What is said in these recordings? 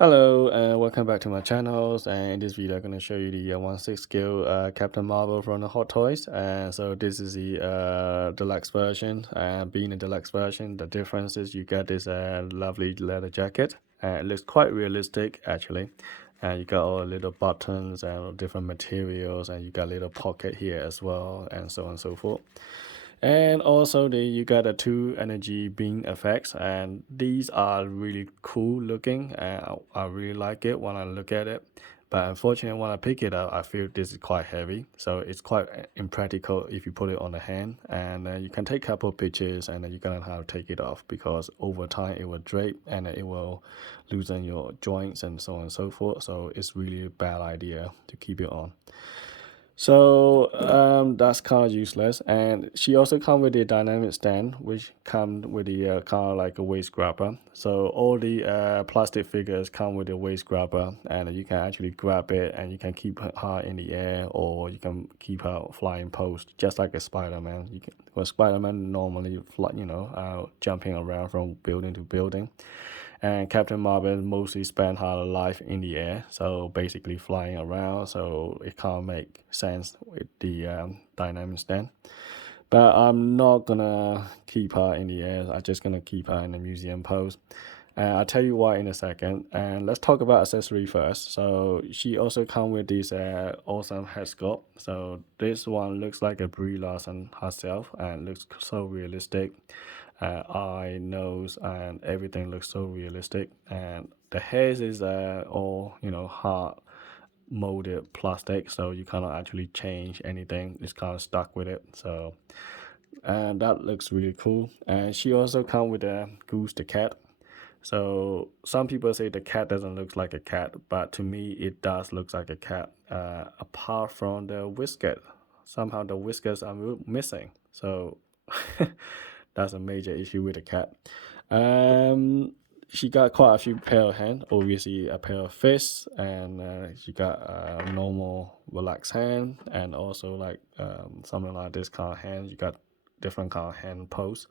Hello and welcome back to my channels, and in this video I'm going to show you the 1/6 scale Captain Marvel from the Hot Toys. And so this is the deluxe version, and being a deluxe version, the difference is you get this lovely leather jacket, and it looks quite realistic actually. And you got all the little buttons and different materials, and you got a little pocket here as well, and so on and so forth. And also you got the two energy beam effects, and these are really cool looking, and I really like it when I look at it. But unfortunately when I pick it up, I feel this is quite heavy, so it's quite impractical if you put it on the hand. And you can take a couple of pictures, and then you're gonna have to take it off because over time it will drape and it will loosen your joints and so on and so forth. So it's really a bad idea to keep it on. So that's kind of useless. And she also comes with the dynamic stand, which comes with the kind of like a waist grabber. So all the plastic figures come with a waist grabber, and you can actually grab it and you can keep it high in the air, or you can keep her flying post, just like a Spider-Man. Well, Spider-Man normally fly, jumping around from building to building. And Captain Marvel mostly spent her life in the air, so basically flying around, so it can't make sense with the dynamic stand. But I'm not gonna keep her in the air, I'm just gonna keep her in the museum pose. And I'll tell you why in a second. And let's talk about accessory first. So she also comes with this awesome head sculpt. So this one looks like a Brie Larson herself and looks so realistic. Eye, nose, and everything looks so realistic. And the hairs is all hard molded plastic, so you cannot actually change anything. It's kind of stuck with it. So and that looks really cool. And she also comes with a Goose the cat. So some people say the cat doesn't look like a cat, but to me it does look like a cat. Apart from the whiskers, somehow the whiskers are missing. So that's a major issue with the cat. She got quite a few pair of hands, obviously a pair of fists, and she got a normal relaxed hand, and also like something like this kind of hand. You got different kind of hand pose.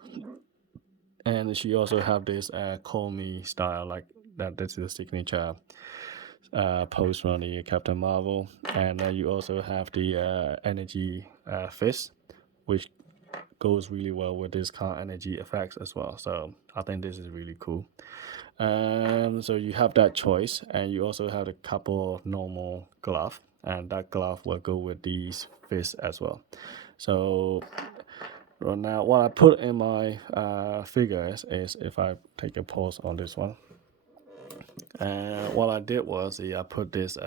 And she also have this call me style, like that. This is the signature pose from the Captain Marvel. And you also have the energy fist, which goes really well with this kind of energy effects as well. So I think this is really cool. So you have that choice, and you also have a couple of normal glove, and that glove will go with these fists as well. So right now, what I put in my figures is, if I take a pause on this one, what I did was I put this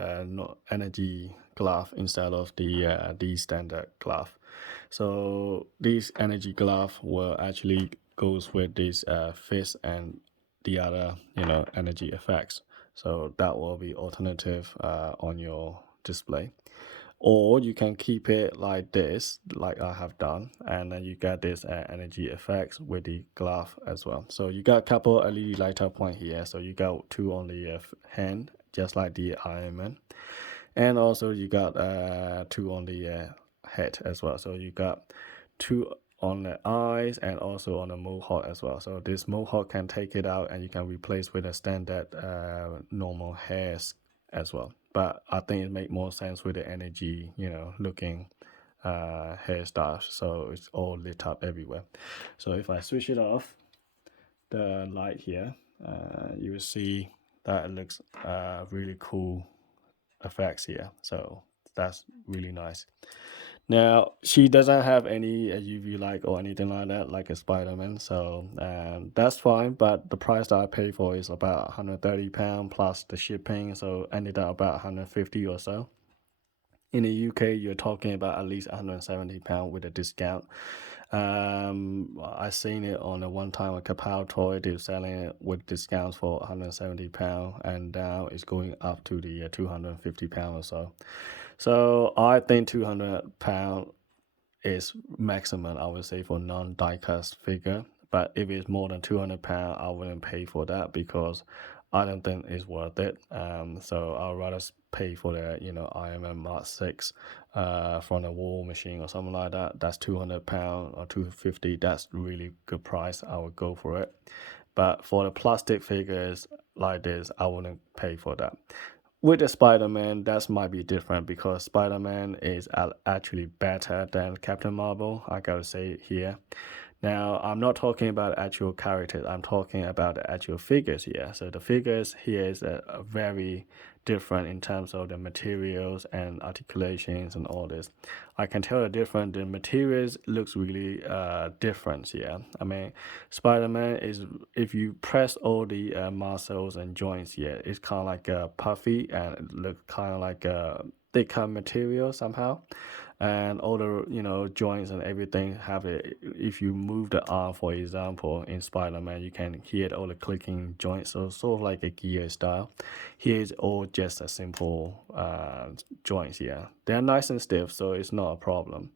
energy glove instead of the standard glove. So this energy glove will actually goes with this fist and the other energy effects. So that will be alternative on your display. Or you can keep it like this, like I have done, and then you get this energy effects with the glove as well. So you got a couple LED lighter point here, so you got two on the hand, just like the Iron Man, and also you got two on the head as well. So you got two on the eyes and also on the mohawk as well. So this mohawk can take it out, and you can replace with a standard normal hairs as well. But I think it make more sense with the energy, looking hairstyles. So it's all lit up everywhere. So if I switch it off, the light here, you will see that it looks really cool effects here. So that's really nice. Now she doesn't have any UV light or anything like that, like a Spider-Man, so that's fine. But the price that I pay for is about £130 plus the shipping, so ended up about 150 or so. In the UK, you're talking about at least £170 with a discount. I seen it on a one-time like a Kapow toy. They're selling it with discounts for £170, and now it's going up to the £250 or so. So I think £200 is maximum, I would say, for non-diecast figure. But if it's more than £200, I wouldn't pay for that because I don't think it's worth it. So I'd rather pay for the Iron Man Mark 6 from the War Machine or something like that. That's £200 or £250. That's really good price. I would go for it. But for the plastic figures like this, I wouldn't pay for that. With the Spider-Man, that might be different because Spider-Man is actually better than Captain Marvel. I gotta say it here. Now, I'm not talking about actual characters. I'm talking about the actual figures here. So the figures here is a very different in terms of the materials and articulations and all this. I can tell the difference. The materials looks really different here. I mean, Spider-Man is, if you press all the muscles and joints here, it's kind of like puffy and it looks kind of like a thicker material somehow. And all the joints and everything have it. If you move the arm, for example, in Spider-Man, you can hear all the clicking joints, so sort of like a gear style. Here is all just a simple joints here. They're nice and stiff, so it's not a problem.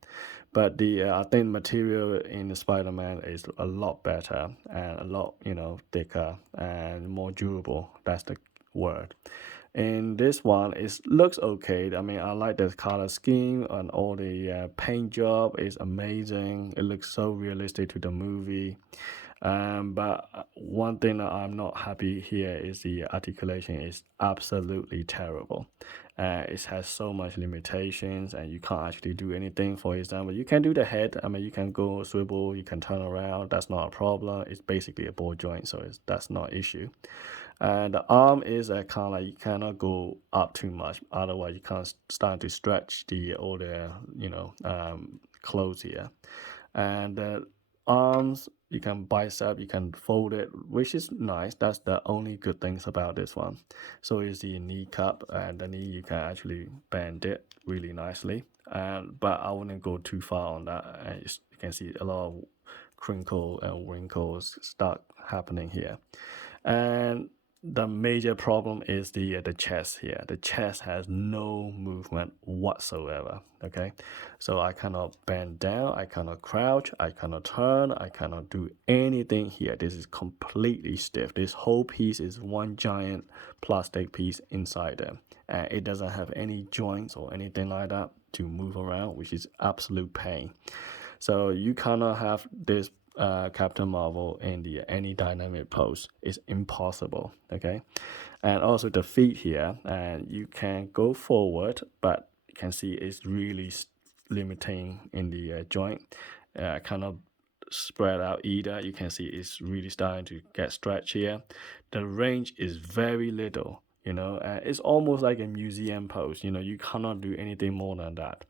But the I think material in the Spider-Man is a lot better and a lot thicker and more durable. That's the word. And this one looks okay. I mean, I like the color scheme and all the paint job is amazing. It looks so realistic to the movie. But one thing that I'm not happy here is the articulation is absolutely terrible. It has so much limitations and you can't actually do anything. For example, you can do the head. I mean, you can go swivel, you can turn around. That's not a problem. It's basically a ball joint, so that's not an issue. The arm is a kind of like you cannot go up too much, otherwise you can't start to stretch all the clothes here. And the arms you can bicep, you can fold it, which is nice. That's the only good things about this one. So is the knee cup, and the knee you can actually bend it really nicely. But I wouldn't go too far on that. And you can see a lot of crinkle and wrinkles start happening here. And the major problem is the chest here. The chest has no movement whatsoever. Okay, so I cannot bend down, I cannot crouch, I cannot turn, I cannot do anything here. This is completely stiff. This whole piece is one giant plastic piece inside there, and it doesn't have any joints or anything like that to move around, which is absolute pain. So you cannot have this Captain Marvel in the any dynamic pose. It's impossible. Okay, and also the feet here, and you can go forward, but you can see it's really limiting in the joint. Cannot spread out either. You can see it's really starting to get stretched here. The range is very little. It's almost like a museum pose. You cannot do anything more than that.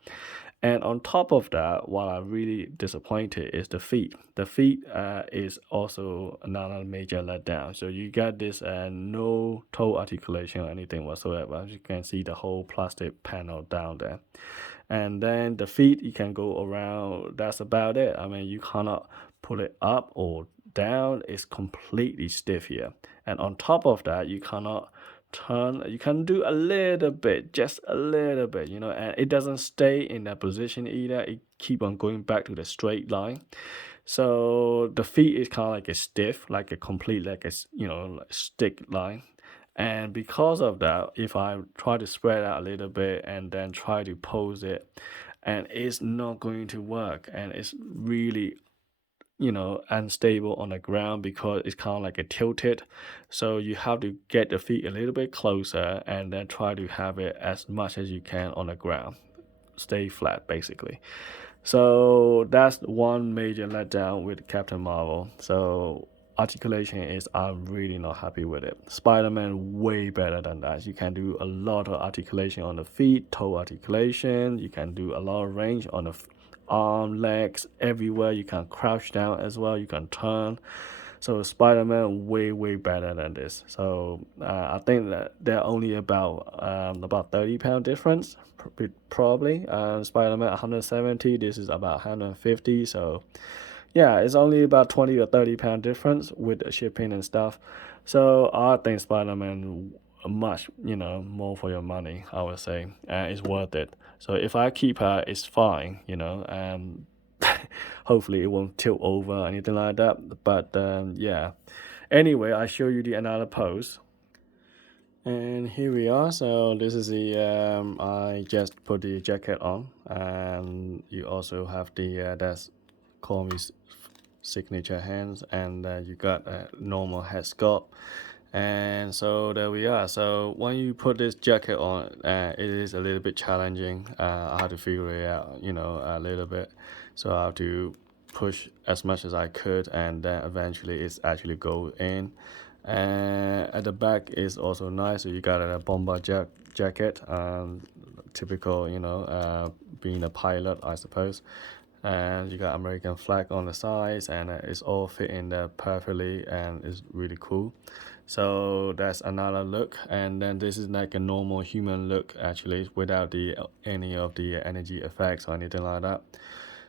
And on top of that, what I'm really disappointed is the feet. The feet is also another major letdown. So you got this no toe articulation or anything whatsoever. As you can see the whole plastic panel down there. And then the feet, you can go around. That's about it. I mean, you cannot pull it up or down. It's completely stiff here. And on top of that, you cannot turn. You can do a little bit, just a little bit, and it doesn't stay in that position either. It keep on going back to the straight line. So the feet is kind of like a stiff, like a complete, like a like stick line. And because of that, if I try to spread out a little bit and then try to pose it, and it's not going to work, and it's really unstable on the ground because it's kind of like a tilted. So you have to get the feet a little bit closer and then try to have it as much as you can on the ground. Stay flat, basically. So that's one major letdown with Captain Marvel. So articulation is, I'm really not happy with it. Spider-Man way better than that. You can do a lot of articulation on the feet, toe articulation. You can do a lot of range on the arm, legs, everywhere. You can crouch down as well. You can turn. So Spider-Man way better than this. So I think that they're only about 30 pound difference probably. Spider-Man 170. This is about 150. So yeah, it's only about 20 or 30 pound difference with the shipping and stuff. So I think Spider-Man much more for your money, I would say, and it's worth it. So if I keep her, it's fine, hopefully it won't tilt over or anything like that. But yeah, anyway, I show you the another pose, and here we are. So this is the I just put the jacket on, and you also have the that's call me signature hands, and you got a normal head sculpt. And so there we are. So when you put this jacket on, it is a little bit challenging. I had to figure it out, you know, a little bit. So I have to push as much as I could, and then eventually it's actually go in. And at the back is also nice. So you got a bomber jacket, typical, you know, being a pilot, I suppose. And you got American flag on the sides, and it's all fitting there perfectly, and it's really cool. So that's another look. And then this is like a normal human look, actually, without the any of the energy effects or anything like that.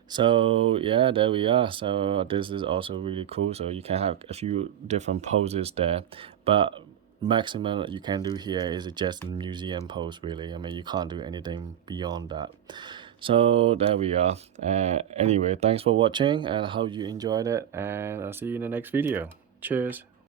So yeah, there we are. So this is also really cool. So you can have a few different poses there, but maximum you can do here is just museum pose, really. I mean, you can't do anything beyond that. So there we are. Anyway, thanks for watching, and I hope you enjoyed it, and I'll see you in the next video. Cheers.